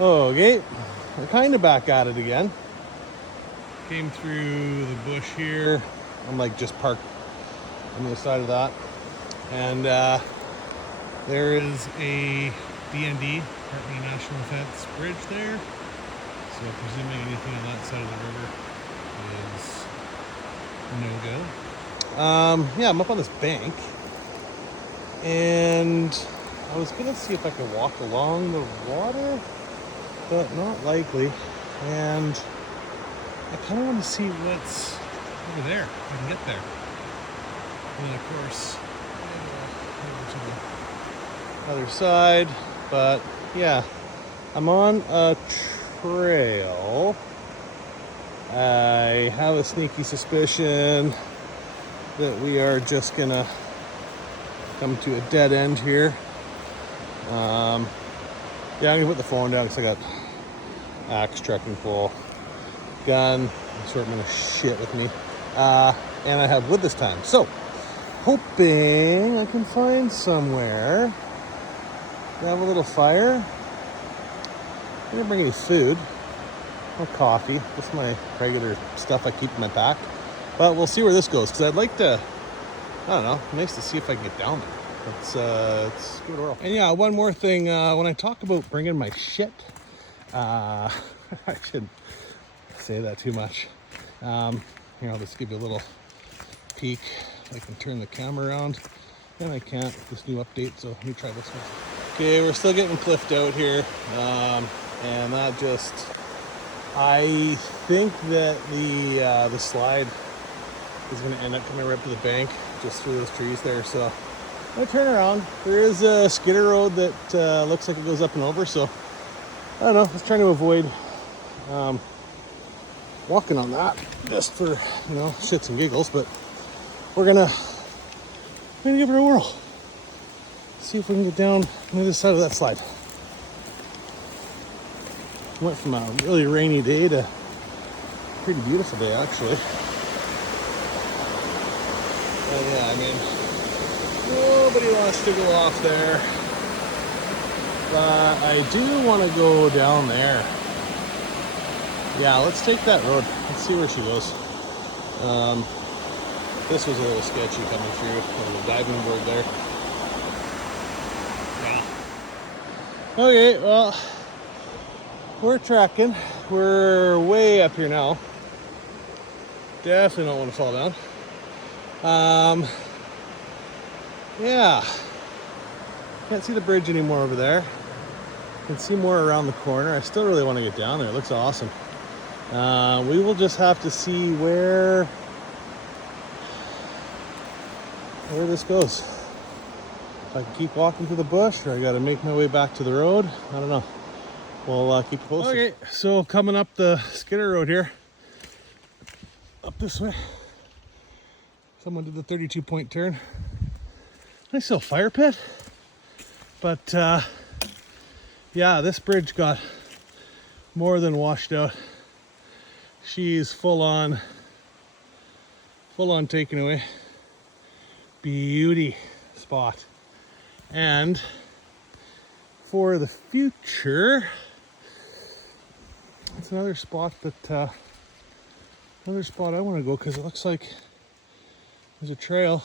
Okay, we're kind of back at it again. Came through the bush here. I'm like just parked on the other side of that. And there is a DND, Department of National Defense bridge there. So presuming anything on that side of the river is no-go. Yeah, I'm up on this bank. And I was gonna see if I could walk along the water, but not likely. And I kind of want to see what's over there. If I can get there. And then, of course, over to the other side. But yeah, I'm on a trail. I have a sneaky suspicion that we are just gonna come to a dead end here. Yeah, I'm gonna put the phone down because I got axe, trekking pole, gun, assortment of shit with me, and I have wood this time. So, hoping I can find somewhere, grab a little fire. I didn't bring any food, no coffee, just my regular stuff I keep in my pack. But we'll see where this goes because I'd like to, I don't know, nice to see if I can get down there. Let's give it a whirl. And yeah, one more thing, when I talk about bringing my shit, I shouldn't say that too much. Here, I'll just give you a little peek. I can turn the camera around, and I can't with this new update, so let me try this one. Okay, we're still getting cliffed out here, and that just, I think that the slide is going to end up coming right up to the bank, just through those trees there, so I'm going to turn around. There is a skidder road that looks like it goes up and over, so I don't know, I was trying to avoid walking on that just for, shits and giggles, but we're gonna give it a whirl. See if we can get down on the other side of that slide. Went from a really rainy day to a pretty beautiful day, actually. But yeah, I mean, nobody wants to go off there. But I do want to go down there. Yeah, let's take that road. Let's see where she goes. This was a little sketchy coming through. There's a diving board there. Yeah. Okay, well, we're trekking. We're way up here now. Definitely don't want to fall down. Yeah. Can't see the bridge anymore over there. Can see more around the corner. I still really want to get down there. It looks awesome. We will just have to see where this goes. If I can keep walking through the bush, or I got to make my way back to the road. I don't know. We'll keep posted. Okay, so coming up the skidder road here, up this way. Someone did the 32-point turn. Nice little fire pit. But yeah, this bridge got more than washed out. She's full on taken away. Beauty spot. And for the future, it's another spot, but another spot I want to go because it looks like there's a trail,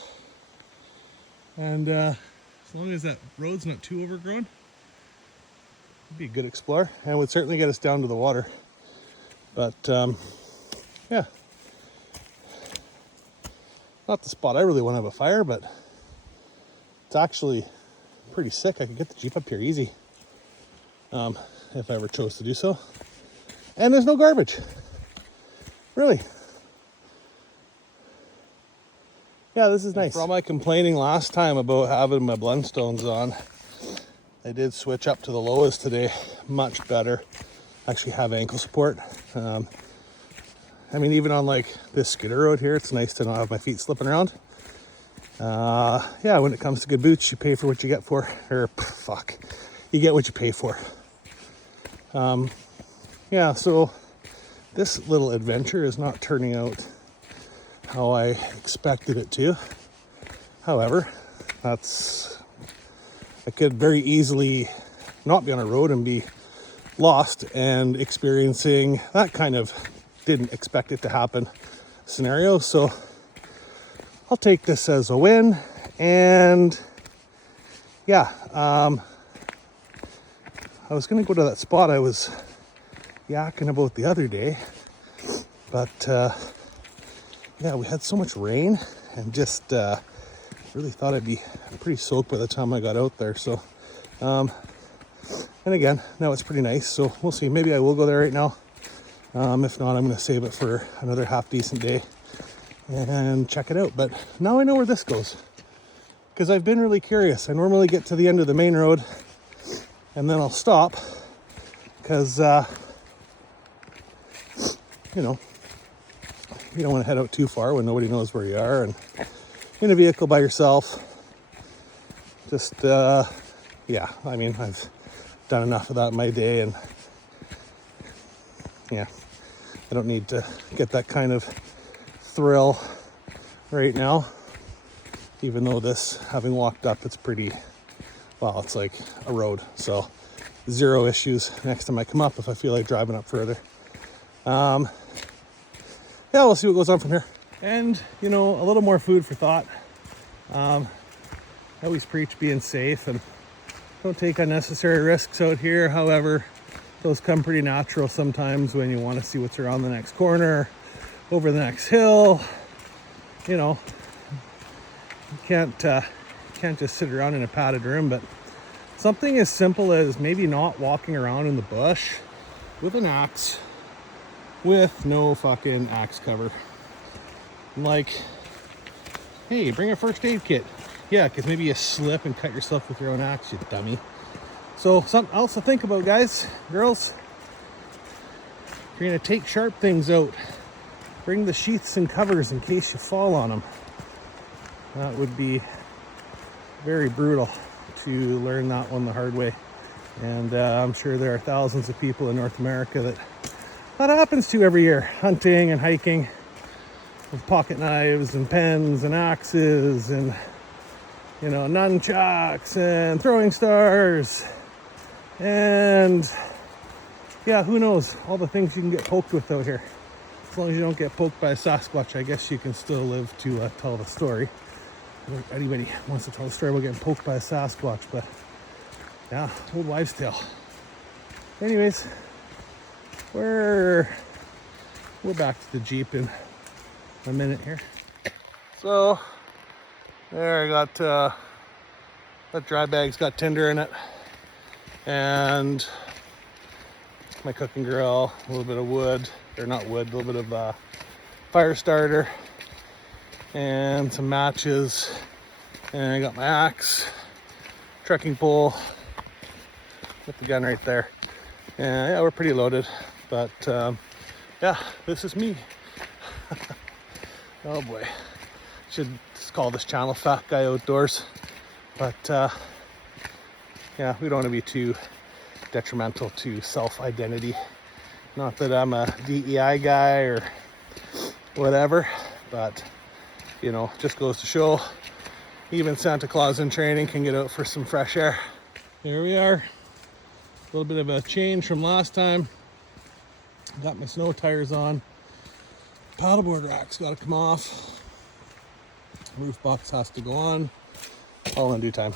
and as long as that road's not too overgrown, it'd be a good explore, and would certainly get us down to the water. But yeah, not the spot I really want to have a fire, but it's actually pretty sick. I could get the Jeep up here easy, if I ever chose to do so. And there's no garbage, really. Yeah, this is nice. For all my complaining last time about having my Blundstones on, I did switch up to the lowest today. Much better. Actually have ankle support. I mean, even on like this skidder road here, it's nice to not have my feet slipping around. Yeah, when it comes to good boots, you pay for what you get for. Or, you get what you pay for. Yeah, so this little adventure is not turning out how I expected it to. However, I could very easily not be on a road and be lost and experiencing that kind of didn't expect it to happen scenario. So I'll take this as a win. And yeah, I was gonna go to that spot I was yakking about the other day, but yeah, we had so much rain and just really thought I'd be pretty soaked by the time I got out there. So and again, now it's pretty nice, so we'll see. Maybe I will go there right now. If not, I'm going to save it for another half decent day and check it out. But now I know where this goes, because I've been really curious. I normally get to the end of the main road and then I'll stop, because you know, you don't want to head out too far when nobody knows where you are and in a vehicle by yourself. Just yeah, I mean, I've done enough of that in my day, and yeah, I don't need to get that kind of thrill right now, even though this, having walked up, it's pretty, well, it's like a road, so zero issues next time I come up if I feel like driving up further. Yeah, we'll see what goes on from here. And, you know, a little more food for thought. I always preach being safe and don't take unnecessary risks out here. However, those come pretty natural sometimes when you want to see what's around the next corner, over the next hill. You know, you can't just sit around in a padded room. But something as simple as maybe not walking around in the bush with an axe with no fucking axe cover. Like, hey, bring a first aid kit. Yeah, because maybe you slip and cut yourself with your own axe, you dummy. So something else to think about, guys, girls. If you're going to take sharp things out, bring the sheaths and covers in case you fall on them. That would be very brutal to learn that one the hard way. And I'm sure there are thousands of people in North America that happens to every year, hunting and hiking with pocket knives and pens and axes and, you know, nunchucks and throwing stars and yeah, who knows, all the things you can get poked with out here. As long as you don't get poked by a Sasquatch, I guess you can still live to tell the story. If anybody wants to tell a story about getting poked by a Sasquatch, but yeah, old wives' tale. Anyways, we're back to the Jeep in a minute here. So there, I got that dry bag's got tinder in it, and my cooking grill, a little bit of wood, or not wood, a little bit of fire starter, and some matches, and I got my axe, trekking pole, with the gun right there. And yeah, we're pretty loaded, but yeah, this is me. Oh boy, should just call this channel Fat Guy Outdoors, but yeah, we don't want to be too detrimental to self-identity. Not that I'm a DEI guy or whatever, but you know, just goes to show even Santa Claus in training can get out for some fresh air. Here we are, a little bit of a change from last time. Got my snow tires on. Paddleboard rack's got to come off. Roof box has to go on. All in due time.